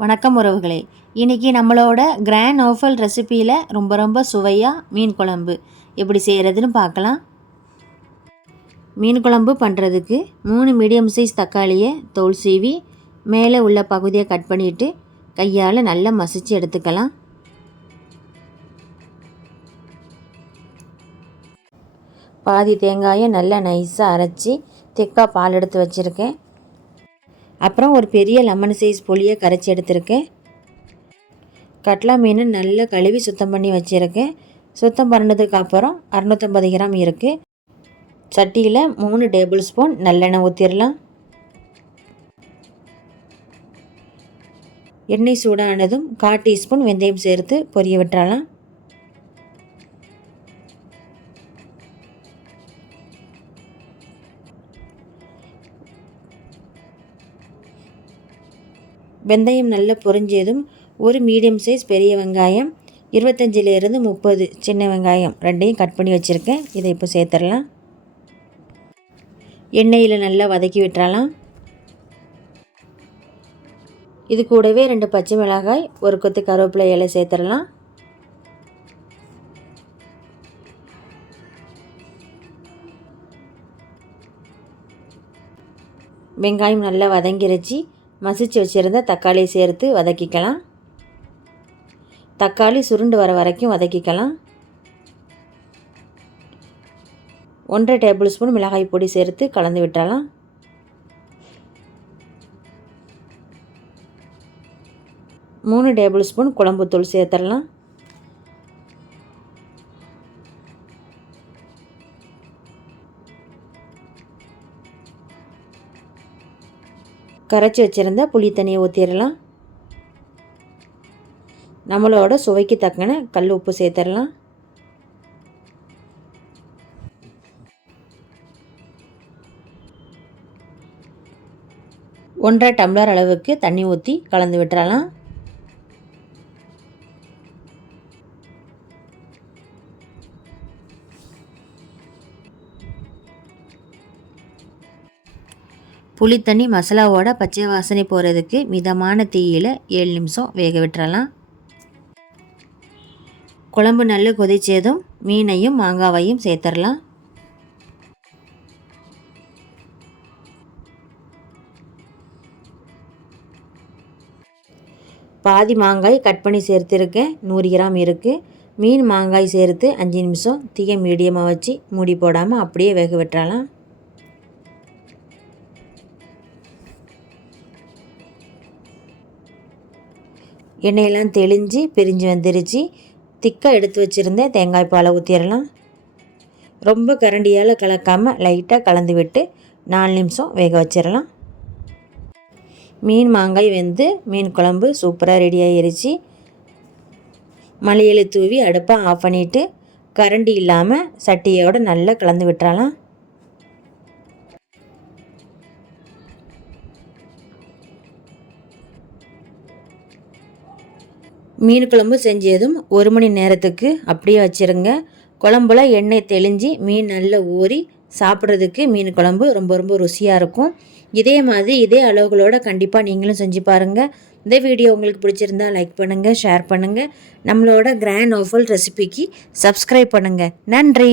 வணக்கம் உறவுகளே, இன்றைக்கி நம்மளோட கிராண்ட் ஓஃபல் ரெசிப்பியில் ரொம்ப சுவையாக மீன் குழம்பு எப்படி செய்கிறதுன்னு பார்க்கலாம். மீன் குழம்பு பண்ணுறதுக்கு 3 மீடியம் சைஸ் தக்காளியை தோல் சீவி மேலே உள்ள பகுதியை கட் பண்ணிவிட்டு கையால் நல்லா மசிச்சு எடுத்துக்கலாம். பாதி தேங்காயை நல்லா நைஸாக அரைச்சி திக்காக பால் எடுத்து வச்சுருக்கேன். அப்புறம் ஒரு பெரிய லெமன் சைஸ் புளியை கரைச்சி எடுத்திருக்கேன். கட்லா மீன் நல்லா கழுவி சுத்தம் பண்ணி வச்சுருக்கேன். சுத்தம் பண்ணதுக்கு அப்புறம் 650 கிராம் இருக்குது. சட்டியில் 3 டேபிள் ஸ்பூன் நல்லெண்ணெய் ஊற்றிடலாம். எண்ணெய் சூடானதும் 1/4 டீஸ்பூன் வெந்தயம் சேர்த்து பொரிய விட்டுறலாம். வெந்தயம் நல்லா பொரிஞ்சதும் ஒரு மீடியம் சைஸ் பெரிய வெங்காயம், 25லேருந்து 30 சின்ன வெங்காயம் ரெண்டையும் கட் பண்ணி வச்சுருக்கேன். இதை இப்போ சேர்த்துடலாம். எண்ணெயில் நல்லா வதக்கி விட்டுறலாம். இது கூடவே 2 பச்சை மிளகாய், ஒரு கொத்து கருவேப்பிலை இலை சேர்த்துடலாம். வெங்காயம் நல்லா வதங்கிருச்சு. மசிச்சு வச்சுருந்த தக்காளியை சேர்த்து வதக்கிக்கலாம். தக்காளி சுருண்டு வர வரைக்கும் வதக்கிக்கலாம். 1/2 டேபிள் ஸ்பூன் மிளகாய் பொடி சேர்த்து கலந்து விட்டுறலாம். மூணு டேபிள் ஸ்பூன் குழம்புத்தூள் சேர்த்துடலாம். கரைச்சி வச்சுருந்த புளி தண்ணியை ஊற்றிடலாம். நம்மளோட சுவைக்கு தக்கன கல் உப்பு சேர்த்துடலாம். ஒன்றரை டம்ளர் அளவுக்கு தண்ணி ஊற்றி கலந்து விட்டுறலாம். புளி தண்ணி மசாலாவோட பச்சை வாசனை போகிறதுக்கு மிதமான தீயில் 7 நிமிஷம் வேக விட்டுறலாம். குழம்பு நல்லா கொதிச்சதும் மீனையும் மாங்காவையும் சேர்த்துடலாம். பாதி மாங்காய் கட் பண்ணி சேர்த்துருக்கேன். 100 கிராம் இருக்குது. மீன் மாங்காய் சேர்த்து 5 நிமிஷம் தீயை மீடியமாக வச்சு மூடி போடாமல் அப்படியே வேக விட்டுறலாம். எண்ணெயெல்லாம் தெளிஞ்சு பிரிஞ்சு வந்துருச்சு. திக்காக எடுத்து வச்சுருந்த தேங்காய் பாலை ஊற்றிடலாம். ரொம்ப கரண்டியால் கலக்காமல் லைட்டாக கலந்து விட்டு 4 நிமிஷம் வேக வச்சிடலாம். மீன் மாங்காய் வெந்து மீன் குழம்பு சூப்பராக ரெடி ஆகிருச்சு. மல்லியிலை தூவி அடுப்பை ஆஃப் பண்ணிவிட்டு கரண்டி இல்லாமல் சட்டியோடு நல்லா கலந்து விட்டுறலாம். மீன் குழம்பு செஞ்சதும் 1 மணி நேரத்துக்கு அப்படியே வச்சுருங்க. குழம்புல எண்ணெய் தெளிஞ்சு மீன் நல்லா ஊறி சாப்பிட்றதுக்கு மீன் குழம்பு ரொம்ப ருசியாக இருக்கும். இதே மாதிரி இதே அளவுகளோடு கண்டிப்பாக நீங்களும் செஞ்சு பாருங்கள். இந்த வீடியோ உங்களுக்கு பிடிச்சிருந்தா லைக் பண்ணுங்கள், ஷேர் பண்ணுங்கள். நம்மளோட கிராண்ட் ஓஃபல் ரெசிபிக்கு சப்ஸ்கிரைப் பண்ணுங்கள். நன்றி.